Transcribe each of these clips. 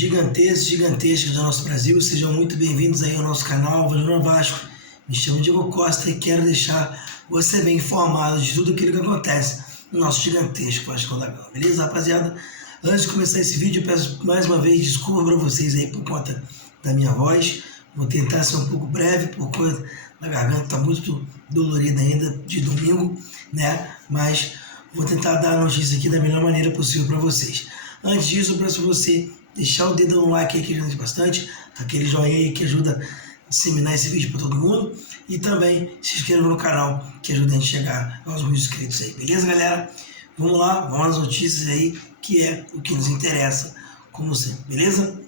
gigantescas do nosso Brasil, sejam muito bem-vindos aí ao nosso canal Valor Vasco. Me chamo Diego Costa e quero deixar você bem informado de tudo aquilo que acontece no nosso gigantesco Vasco da Gama, beleza, rapaziada? Antes de começar esse vídeo, eu peço mais uma vez desculpa para vocês aí por conta da minha voz. Vou tentar ser um pouco breve, por conta da garganta tá muito dolorida ainda de domingo, né? Mas vou tentar dar a notícia aqui da melhor maneira possível para vocês. Antes disso, eu peço você deixar o dedo no like aí que ajuda bastante, aquele joinha aí que ajuda a disseminar esse vídeo para todo mundo, e também se inscreva no canal que ajuda a gente a chegar aos 1000 inscritos aí, beleza, galera? Vamos lá, vamos às notícias aí, que é o que nos interessa, como sempre, beleza?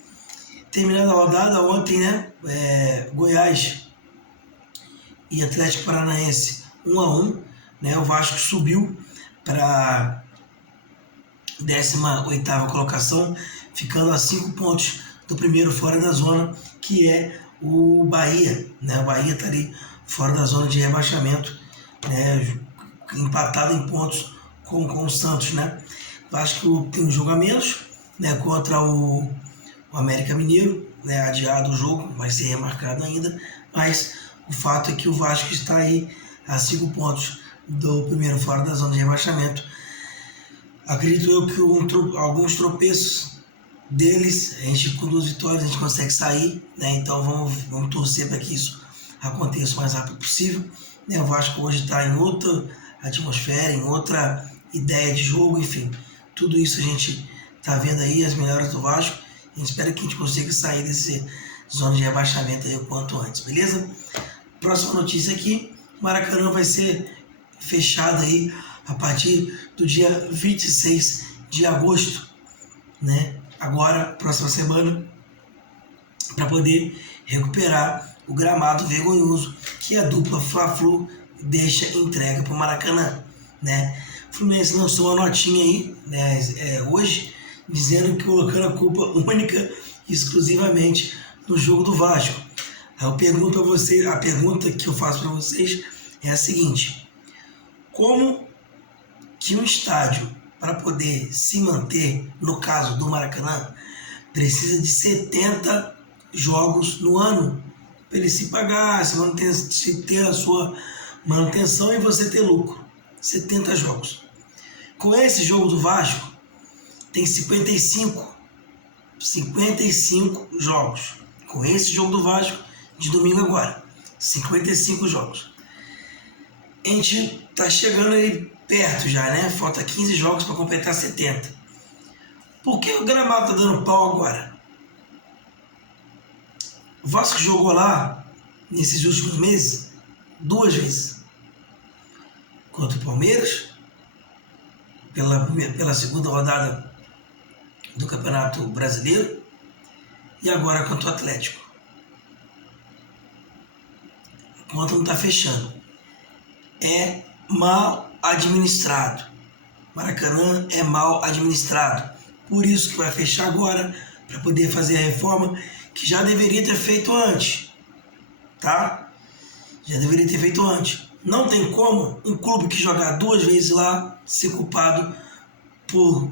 Terminando a rodada ontem, né, Goiás e Atlético Paranaense 1-1, né, o Vasco subiu para 18ª colocação, ficando a 5 pontos do primeiro fora da zona, que é o Bahia, né? O Bahia está ali fora da zona de rebaixamento, né? Empatado em pontos com o Santos, né? O Vasco tem um jogo a menos, né? Contra o América Mineiro, né? Adiado o jogo, vai ser remarcado ainda, mas o fato é que o Vasco está aí a 5 pontos do primeiro fora da zona de rebaixamento. Acredito eu que alguns tropeços deles, a gente com 2 vitórias a gente consegue sair, né? Então vamos torcer para que isso aconteça o mais rápido possível, né? O Vasco hoje está em outra atmosfera, em outra ideia de jogo, enfim, tudo isso a gente está vendo aí, as melhoras do Vasco. A gente espera que a gente consiga sair desse zona de rebaixamento aí o quanto antes, beleza? Próxima notícia aqui: Maracanã vai ser fechado aí a partir do dia 26 de agosto, né? Agora, próxima semana, para poder recuperar o gramado vergonhoso que a dupla Fla-Flu deixa entrega para o Maracanã, né? O Fluminense lançou uma notinha aí, né, hoje, dizendo que colocando a culpa única e exclusivamente no jogo do Vasco. Eu pergunto a você, a pergunta que eu faço para vocês é a seguinte: como que um estádio, para poder se manter, no caso do Maracanã, precisa de 70 jogos no ano para ele se pagar, se ter a sua manutenção e você ter lucro? 70 jogos. Com esse jogo do Vasco, tem 55 jogos. Com esse jogo do Vasco, de domingo agora, 55 jogos. A gente tá chegando aí perto já, né? Falta 15 jogos para completar 70. Por que o gramado tá dando pau agora? O Vasco jogou lá, nesses últimos meses, 2 vezes. Contra o Palmeiras, pela segunda rodada do Campeonato Brasileiro, e agora contra o Atlético. A conta não tá fechando. É mal administrado. Maracanã é mal administrado. Por isso que vai fechar agora, para poder fazer a reforma que já deveria ter feito antes, tá? Já deveria ter feito antes. Não tem como um clube que jogar 2 vezes lá ser culpado por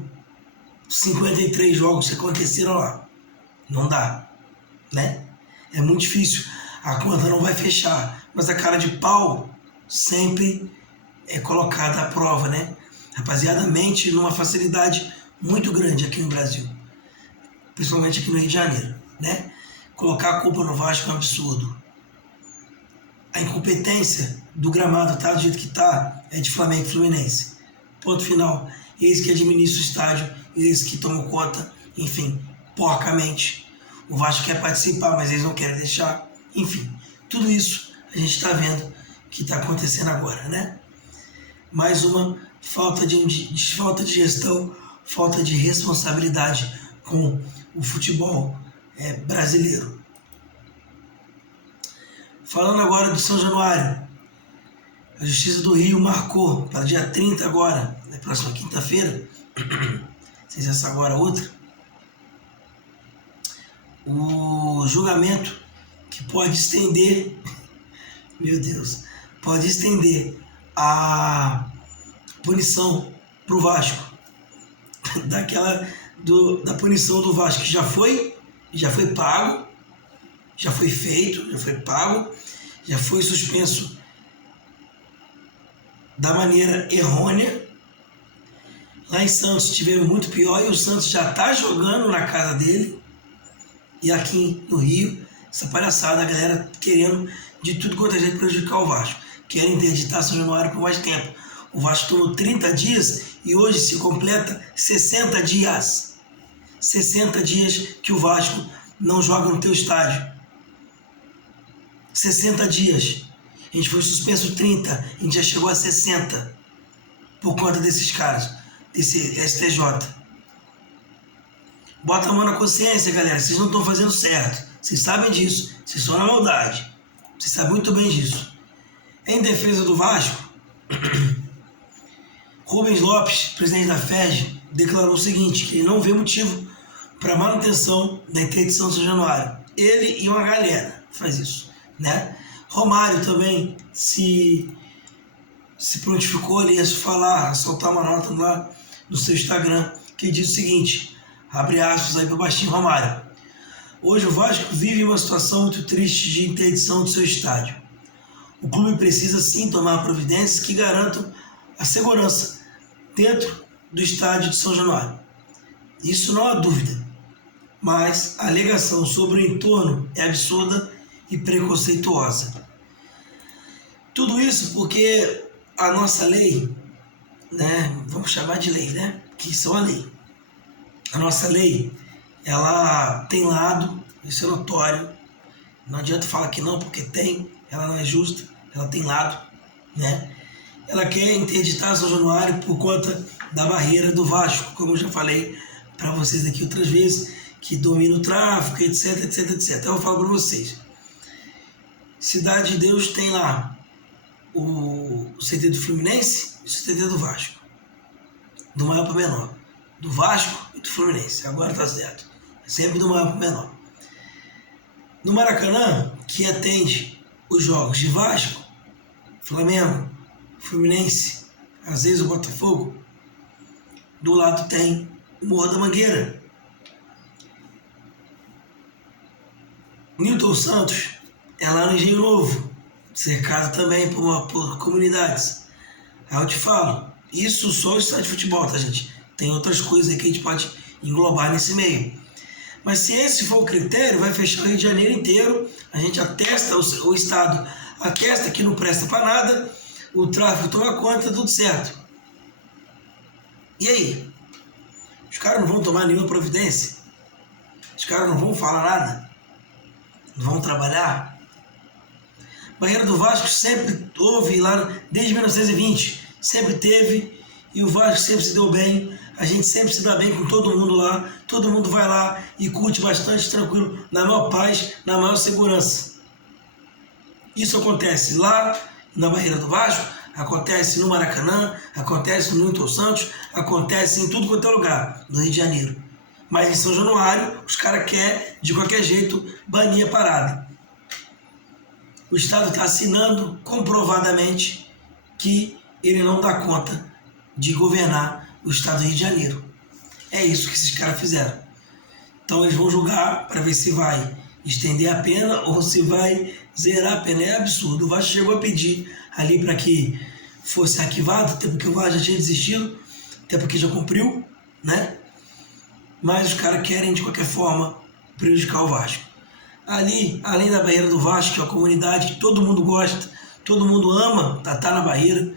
53 jogos que aconteceram lá. Não dá, né? É muito difícil. A conta não vai fechar, mas a cara de pau sempre é colocada à prova, né? Rapaziada, mente numa facilidade muito grande aqui no Brasil, principalmente aqui no Rio de Janeiro, né? Colocar a culpa no Vasco é um absurdo. A incompetência do gramado tá do jeito que tá é de Flamengo e Fluminense. Ponto final. Eles que administram o estádio, eles que tomam conta, enfim, porcamente. O Vasco quer participar, mas eles não querem deixar. Enfim, tudo isso a gente está vendo que está acontecendo agora, né? Mais uma falta de gestão, falta de responsabilidade com o futebol brasileiro. Falando agora do São Januário, a Justiça do Rio marcou para dia 30 agora, na próxima quinta-feira, sem essa agora outra, o julgamento que pode estender, meu Deus, pode estender a punição para o Vasco da punição do Vasco, que já foi pago, já foi feito, já foi pago, já foi suspenso da maneira errônea. Lá em Santos tivemos muito pior e o Santos já está jogando na casa dele. E aqui no Rio, essa palhaçada, a galera querendo de tudo quanto é jeito prejudicar o Vasco. Querem interditar São Januário por mais tempo. O Vasco tomou 30 dias e hoje se completa 60 dias. 60 dias que o Vasco não joga no teu estádio. 60 dias. A gente foi suspenso 30, a gente já chegou a 60 por conta desses caras, desse STJ. Bota a mão na consciência, galera. Vocês não estão fazendo certo. Vocês sabem disso. Vocês estão na maldade. Vocês sabem muito bem disso. Em defesa do Vasco, Rubens Lopes, presidente da FERJ, declarou o seguinte, que ele não vê motivo para manutenção da interdição de São Januário. Ele e uma galera faz isso, né? Romário também se prontificou ali a falar, a soltar uma nota lá no seu Instagram, que diz o seguinte, abre aspas aí para o baixinho Romário. Hoje o Vasco vive uma situação muito triste de interdição do seu estádio. O clube precisa sim tomar providências que garantam a segurança dentro do estádio de São Januário. Isso não há dúvida, mas a alegação sobre o entorno é absurda e preconceituosa. Tudo isso porque a nossa lei, né, vamos chamar de lei, né, que isso é uma lei. A nossa lei, ela tem lado, isso é notório, não adianta falar que não, porque tem, ela não é justa, ela tem lado, né? Ela quer interditar São Januário por conta da barreira do Vasco, como eu já falei para vocês aqui outras vezes, que domina o tráfico, etc, etc, etc. Eu vou falar para vocês. Cidade de Deus tem lá o CT do Fluminense e o CT do Vasco, do maior para o menor, do Vasco e do Fluminense, agora tá certo, sempre do maior para o menor. No Maracanã, que atende os jogos de Vasco, Flamengo, Fluminense, às vezes o Botafogo, do lado tem o Morro da Mangueira. Newton Santos é lá no Engenho Novo, cercado também por comunidades. Aí eu te falo, isso só o estádio de futebol, tá, gente? Tem outras coisas aí que a gente pode englobar nesse meio. Mas se esse for o critério, vai fechar o Rio de Janeiro inteiro, a gente atesta, o Estado atesta que não presta para nada, o tráfico toma conta, tudo certo. E aí? Os caras não vão tomar nenhuma providência? Os caras não vão falar nada? Não vão trabalhar? Barreira do Vasco sempre houve lá, desde 1920, sempre teve, e o Vasco sempre se deu bem, a gente sempre se dá bem com todo mundo lá, todo mundo vai lá e curte bastante tranquilo, na maior paz, na maior segurança. Isso acontece lá na Barreira do Vasco, acontece no Maracanã, acontece no Newton Santos, acontece em tudo quanto é lugar do Rio de Janeiro. Mas em São Januário, os caras querem, de qualquer jeito, banir a parada. O Estado está assinando comprovadamente que ele não dá conta de governar o Estado do Rio de Janeiro. É isso que esses caras fizeram. Então eles vão julgar para ver se vai estender a pena ou se vai zerar a pena. É absurdo. O Vasco chegou a pedir ali para que fosse arquivado, até porque o Vasco já tinha desistido, até porque já cumpriu, né? Mas os caras querem, de qualquer forma, prejudicar o Vasco. Ali, além da Barreira do Vasco, que é uma comunidade que todo mundo gosta, todo mundo ama, tá na Barreira,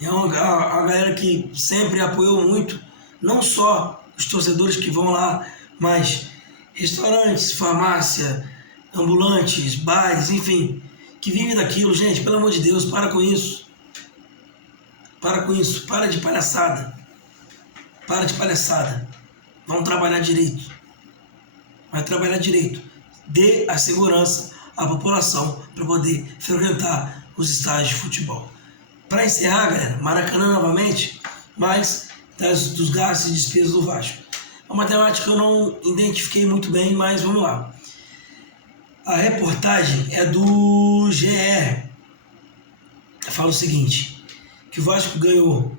é uma galera que sempre apoiou muito, não só os torcedores que vão lá, mas restaurantes, farmácia, ambulantes, bares, enfim, que vivem daquilo. Gente, pelo amor de Deus, para com isso. Para com isso, para de palhaçada. Para de palhaçada. Vamos trabalhar direito. Vai trabalhar direito. Dê a segurança à população para poder frequentar os estádios de futebol. Para encerrar, galera, Maracanã novamente, mas dos gastos e despesas do Vasco. A matemática eu não identifiquei muito bem, mas vamos lá. A reportagem é do GE. Fala o seguinte, que o Vasco ganhou,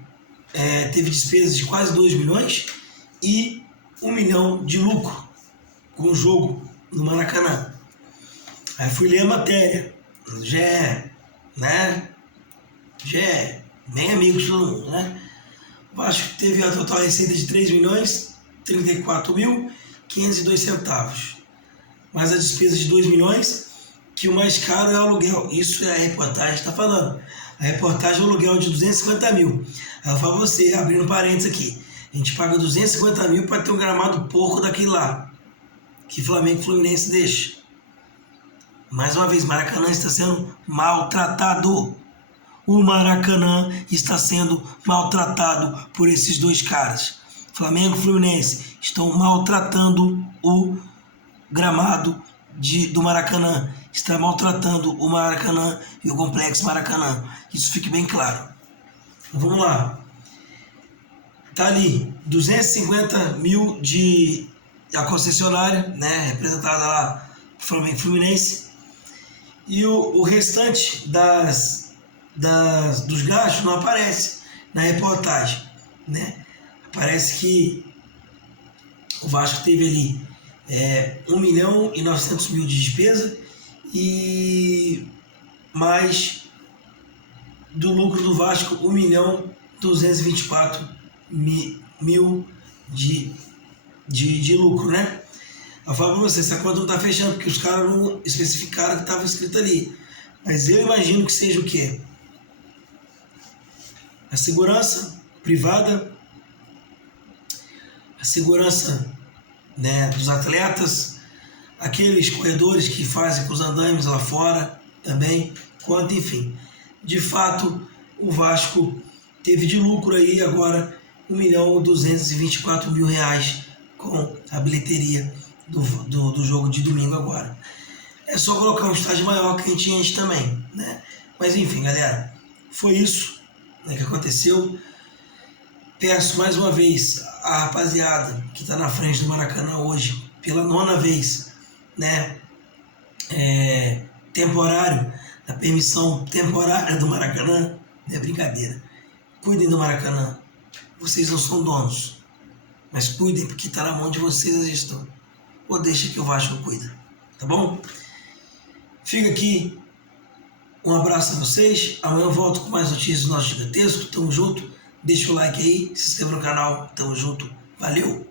teve despesas de quase 2 milhões e 1 milhão de lucro com o jogo no Maracanã. Aí fui ler a matéria, GE, né? GE, bem amigos de todo mundo, né? O Vasco teve a total receita de 3.034.502 centavos, mais a despesa de 2 milhões, que o mais caro é o aluguel. Isso é a reportagem que está falando. A reportagem é o aluguel de 250 mil. Aí eu falo pra você, abrindo parênteses aqui, a gente paga 250 mil para ter um gramado porco daquele lá, que Flamengo e Fluminense deixa. Mais uma vez, Maracanã está sendo maltratado. O Maracanã está sendo maltratado por esses dois caras. Flamengo e Fluminense estão maltratando o gramado do Maracanã. Está maltratando o Maracanã e o Complexo Maracanã. Isso fique bem claro. Então, vamos lá. Está ali 250 mil de a concessionária, né, representada lá por Flamengo e Fluminense. E o restante dos gastos não aparece na reportagem, né? Parece que o Vasco teve ali 1.900.000 de despesa e mais do lucro do Vasco 1.224.000 de lucro, né? Eu falo para você, essa conta não está fechando, porque os caras não especificaram que estava escrito ali. Mas eu imagino que seja o quê? A segurança privada, a segurança, né, dos atletas, aqueles corredores que fazem com os andaimes lá fora também, quanto, enfim. De fato, o Vasco teve de lucro aí agora R$1.224.000 com a bilheteria do jogo de domingo agora. É só colocar um estádio maior que a gente enche também, né? Mas enfim, galera, foi isso, né, que aconteceu. Peço mais uma vez a rapaziada que está na frente do Maracanã hoje, pela 9ª vez, né? Temporário, a permissão temporária do Maracanã, não é brincadeira. Cuidem do Maracanã. Vocês não são donos, mas cuidem, porque está na mão de vocês a gestão. Ou deixa que o Vasco cuida, tá bom? Fica aqui, um abraço a vocês. Amanhã eu volto com mais notícias do nosso gigantesco. Tamo junto. Deixa o like aí, se inscreva no canal. Tamo junto. Valeu!